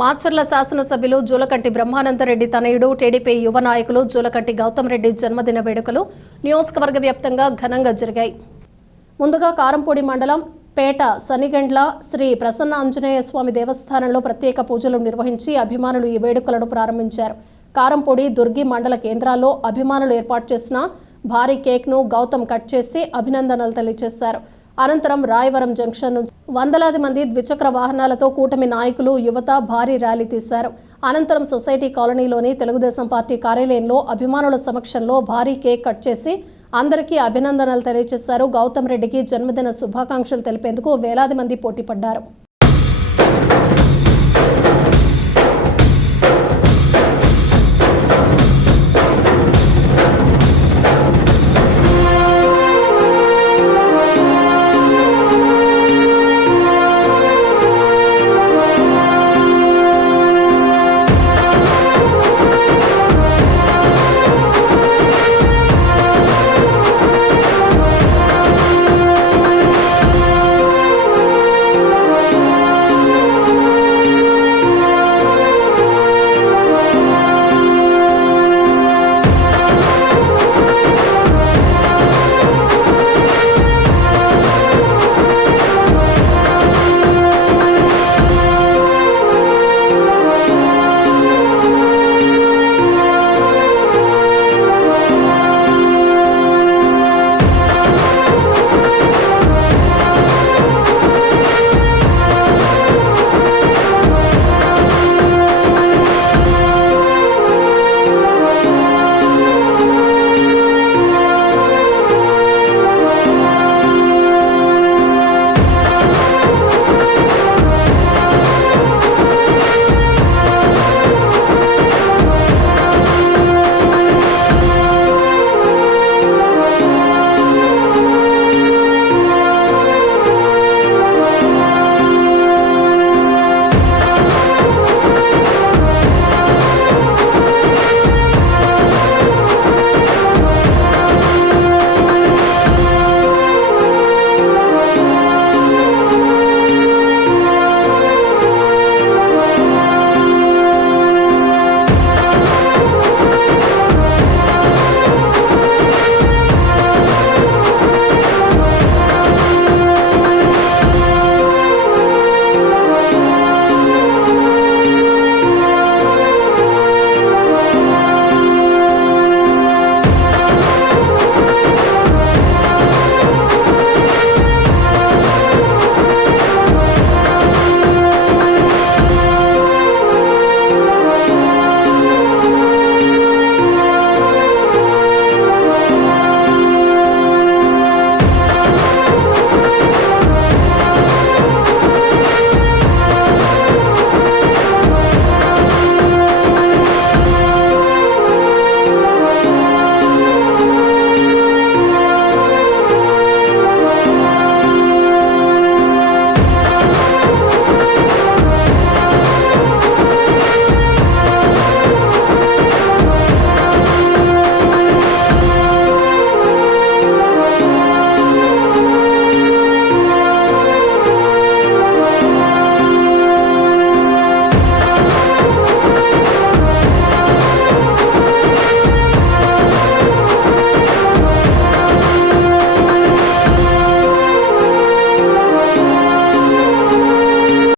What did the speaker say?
మాచర్ల శాసనసభ్యులు జూలకంటి బ్రహ్మానందరెడ్డి తనయుడు టీడీపీ యువ నాయకులు జూలకంటి గౌతమ్ రెడ్డి జన్మదిన వేడుకలు నియోజకవర్గ వ్యాప్తంగా ఘనంగా జరిగాయి. ముందుగా కారంపూడి మండలం పేట సనిగండ్ల శ్రీ ప్రసన్న ఆంజనేయ స్వామి దేవస్థానంలో ప్రత్యేక పూజలు నిర్వహించి అభిమానులు ఈ వేడుకలను ప్రారంభించారు. కారంపూడి దుర్గి మండల కేంద్రాల్లో అభిమానులు ఏర్పాటు చేసిన భారీ కేక్ను గౌతమ్ కట్ చేసి అభినందనలు తెలియజేశారు. అనంతరం రాయవరం జంక్షన్ నుంచి వందలాది మంది ద్విచక్ర వాహనాలతో కూటమి నాయకులు యువత భారీ ర్యాలీ తీశారు. అనంతరం సొసైటీ కాలనీలోని తెలుగుదేశం పార్టీ కార్యాలయంలో అభిమానుల సమక్షంలో భారీ కేక్ కట్ చేసి అందరికీ అభినందనలు తెలియజేశారు. గౌతమ్ రెడ్డికి జన్మదిన శుభాకాంక్షలు తెలిపేందుకు వేలాది మంది పోటీపడ్డారు.